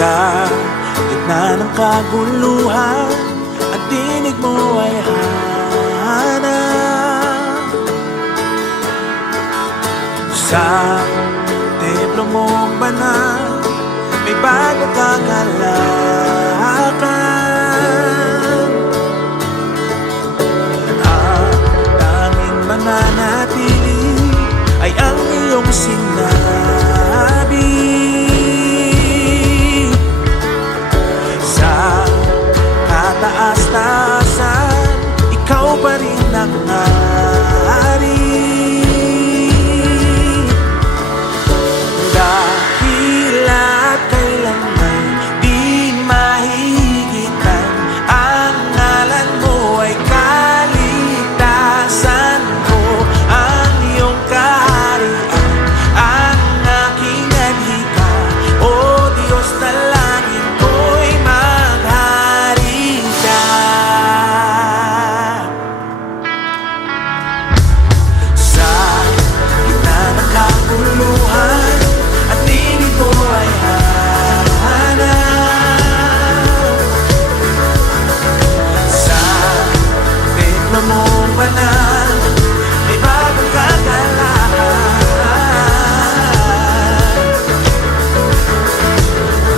Sa gitna ng kaguluhan, ang tinig mo ay hanap. Sa templo mong banal, may bagong kagalakan. Ang tanging mananatili ay ang iyong sinabi. Sa kataas-taasan, ikaw pa rin ang hari. Dahila't kailanman di mahigitan, ang ngalan mo ay kaligtasan ko. Ang iyong kaharian, ang aking adhika, o Diyos na langit ko'y maghari ka. Sa gitna ng kaguluhan, ang tinig mo ay hanap. Sa templo mong banal, may bagong kagalakan.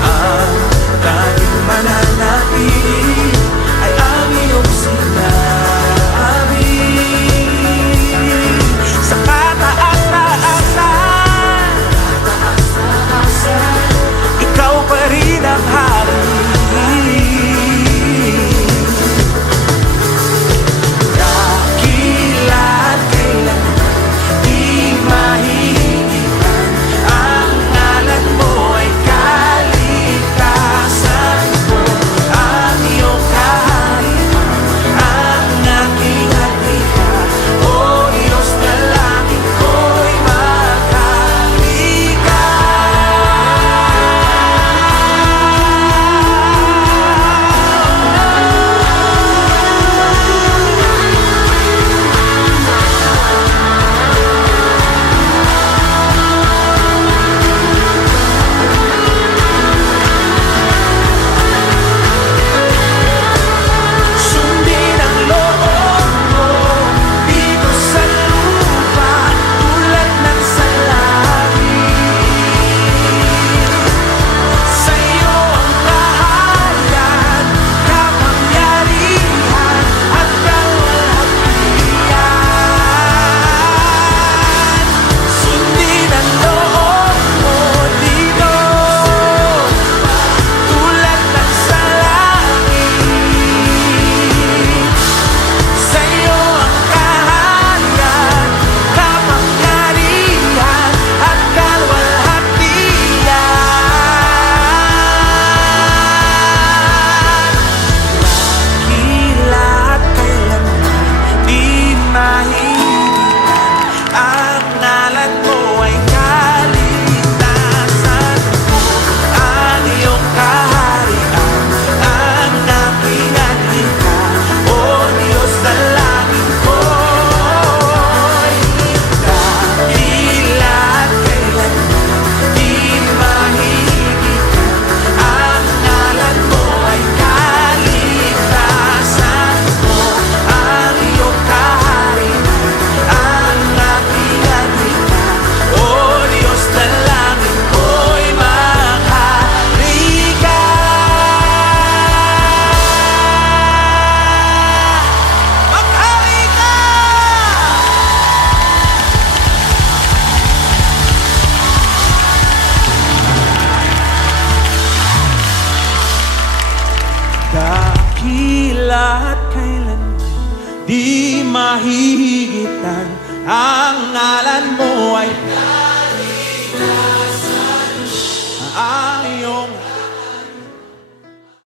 Ang tanging mananatili ay ang iyong sinabi. Sa kataas-taasan, ikaw pa rin ang hari. Dakila't kailanman di mahigitan, ang ngalan mo ay kaligtasan ko. Ang iyong kaharian, ang aking adhika, o Diyos na langit ko'y maghari ka. Sundin ang loob mo dito sa lupa, tulad ng sa langit. Sa'yo ang kaharian, kapangyarihan at kalwalhatian. Sundin ang loob mo dito, tulad ng sa langit. Sa'yo ang kaharian, kapangyarihan at kalwalhatian. Dakila't kailanman di mahigitan, ang ngalan mo ay kaligtasan ko. Ang iyong kaharian, ang aking adhika, o Diyos na langit ko'y dakila't kailanman di mahigitan, ang ngalan mo ay kaligtasan ko. Ang iyong kaharian, ang aking adhika, o Diyos na langit ko'y maghari ka. Maghari ka! Dakila't kailanman di mahihigitan, ang ngalan mo ay kaligtasan.